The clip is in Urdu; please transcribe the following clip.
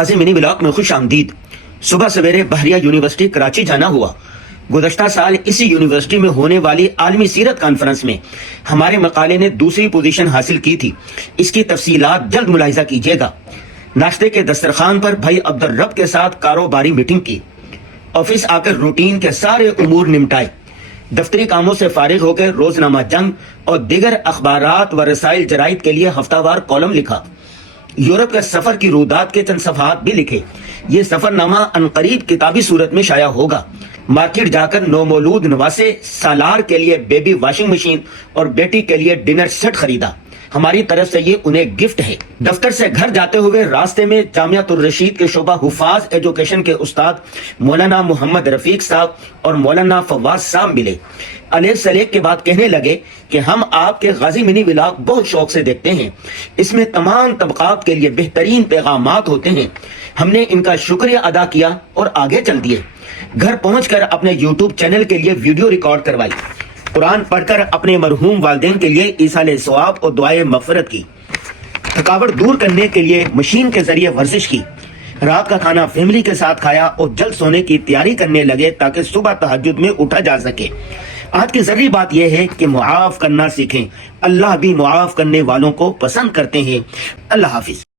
غازی منی بلاک میں خوش آمدید۔ صبح سویرے بحریہ یونیورسٹی کراچی جانا ہوا۔ گزشتہ سال اسی یونیورسٹی میں ہونے والی عالمی سیرت کانفرنس میں ہمارے مقالے نے دوسری پوزیشن حاصل کی تھی۔ اس کی تفصیلات جلد ملاحظہ کیجیے گا۔ ناشتے کے دسترخوان پر بھائی عبدالرب کے ساتھ کاروباری میٹنگ کی۔ آفس آ کر روٹین کے سارے امور نمٹائے۔ دفتری کاموں سے فارغ ہو کے روزنامہ جنگ اور دیگر اخبارات و رسائل جرائد کے لیے ہفتہ وار کالم لکھا۔ یورپ کے سفر کی رودات کے چند صفحات بھی لکھے۔ یہ سفر نامہ عنقریب کتابی صورت میں شائع ہوگا۔ مارکیٹ جا کر نومولود نواسے سالار کے لیے بیبی واشنگ مشین اور بیٹی کے لیے ڈنر سیٹ خریدا۔ ہماری طرف سے یہ انہیں گفٹ ہے۔ دفتر سے گھر جاتے ہوئے راستے میں جامعۃ الرشید کے شعبہ حفاظ ایجوکیشن کے استاد مولانا محمد رفیق صاحب اور مولانا فواز صاحب ملے۔ علیہ سلیق کے بعد کہنے لگے کہ ہم آپ کے غازی منی ولاگ بہت شوق سے دیکھتے ہیں۔ اس میں تمام طبقات کے لیے بہترین پیغامات ہوتے ہیں۔ ہم نے ان کا شکریہ ادا کیا اور آگے چل دیے۔ گھر پہنچ کر اپنے یوٹیوب چینل کے لیے ویڈیو ریکارڈ کروائی۔ قرآن پڑھ کر اپنے مرحوم والدین کے لیے ایصال ثواب اور دعائے مغفرت کی۔ تھکاوٹ دور کرنے کے لیے مشین کے ذریعے ورزش کی۔ رات کا کھانا فیملی کے ساتھ کھایا اور جلد سونے کی تیاری کرنے لگے تاکہ صبح تہجد میں اٹھا جا سکے۔ آج کی ضروری بات یہ ہے کہ معاف کرنا سیکھیں۔ اللہ بھی معاف کرنے والوں کو پسند کرتے ہیں۔ اللہ حافظ۔